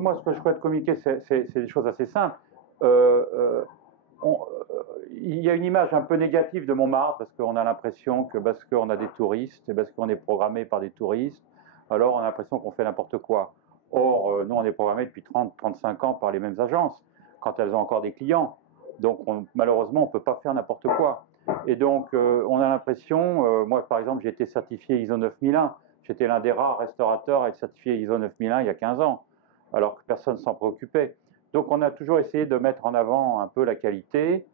moi, ce que je souhaite communiquer, c'est des choses assez simples. Il y a une image un peu négative de Montmartre parce qu'on a l'impression que parce qu'on a des touristes et parce qu'on est programmé par des touristes, alors on a l'impression qu'on fait n'importe quoi. Or, nous, on est programmé depuis 30-35 ans par les mêmes agences, quand elles ont encore des clients. Donc, malheureusement, on ne peut pas faire n'importe quoi. Et donc, on a l'impression, moi, par exemple, j'ai été certifié ISO 9001. J'étais l'un des rares restaurateurs à être certifié ISO 9001 il y a 15 ans, alors que personne ne s'en préoccupait. Donc, on a toujours essayé de mettre en avant un peu la qualité,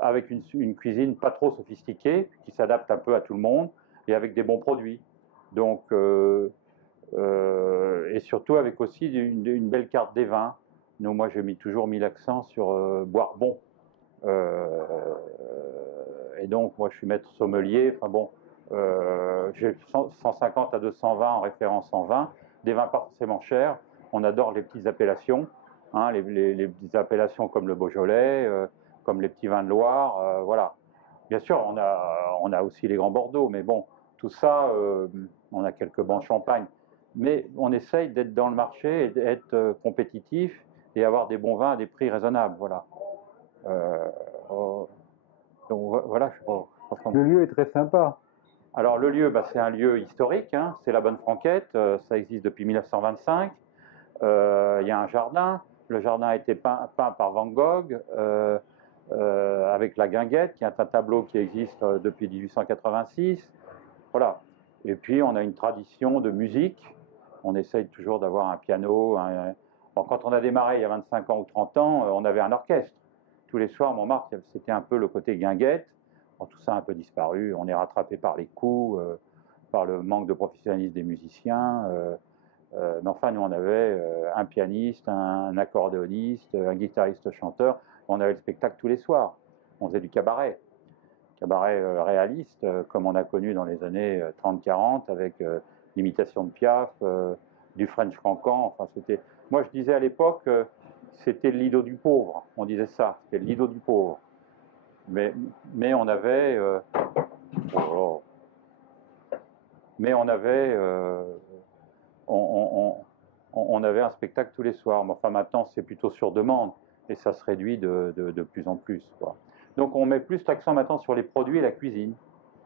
avec une cuisine pas trop sophistiquée, qui s'adapte un peu à tout le monde, et avec des bons produits. Donc, et surtout avec aussi une belle carte des vins. Nous, moi, j'ai toujours mis l'accent sur boire bon. Et donc, moi, je suis maître sommelier. Enfin bon, j'ai 150 à 200 vins en référence en vin, des vins pas forcément chers. On adore les petites appellations, hein, les petites appellations comme le Beaujolais, comme les petits vins de Loire, voilà. Bien sûr, on a aussi les grands Bordeaux, mais bon, tout ça, on a quelques bons champagnes. Mais on essaye d'être dans le marché et d'être compétitif et avoir des bons vins à des prix raisonnables, voilà. Donc voilà, je sais pas. Le lieu est très sympa. Alors le lieu, c'est un lieu historique, hein, c'est la Bonne Franquette, ça existe depuis 1925. Il y a un jardin, le jardin a été peint par Van Gogh, avec la Guinguette, qui est un tableau qui existe depuis 1886. Voilà. Et puis on a une tradition de musique, on essaye toujours d'avoir un piano. Bon, quand on a démarré il y a 25 ans ou 30 ans, on avait un orchestre. Tous les soirs, Montmartre, c'était un peu le côté Guinguette. Bon, tout ça a un peu disparu, on est rattrapé par les coûts, par le manque de professionnalisme des musiciens. Mais enfin, nous, on avait un pianiste, un accordéoniste, un guitariste chanteur. On avait le spectacle tous les soirs. On faisait du cabaret. Cabaret réaliste, comme on a connu dans les années 30-40, avec l'imitation de Piaf, du French Cancan. Enfin, c'était... Moi, je disais à l'époque, c'était le Lido du pauvre. On disait ça, c'était le Lido du pauvre. Mais on avait... mais on avait... on avait un spectacle tous les soirs. Mais enfin, maintenant, c'est plutôt sur demande. Et ça se réduit de plus en plus, quoi. Donc, on met plus l'accent maintenant sur les produits et la cuisine.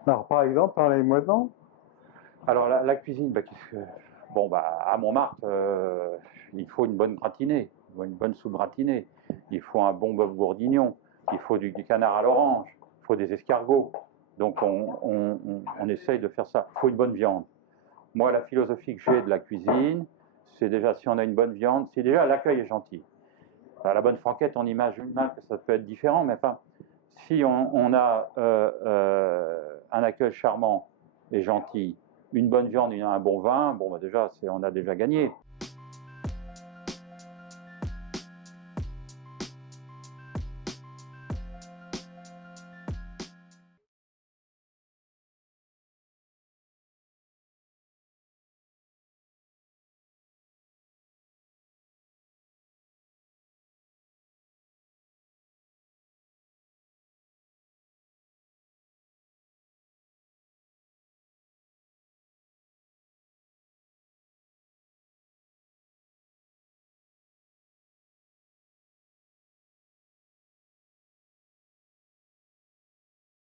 Alors, par exemple, parlez-moi-en. Alors, la cuisine, bon, à Montmartre, il faut une bonne gratinée, une bonne soupe gratinée. Il faut un bon bœuf bourguignon. Il faut du canard à l'orange. Il faut des escargots. Donc, on essaye de faire ça. Il faut une bonne viande. Moi, la philosophie que j'ai de la cuisine, c'est déjà, si on a une bonne viande, c'est déjà l'accueil est gentil. À la Bonne Franquette, on imagine que ça peut être différent, mais enfin, si on a un accueil charmant et gentil, une bonne viande et un bon vin, bon, déjà, on a déjà gagné.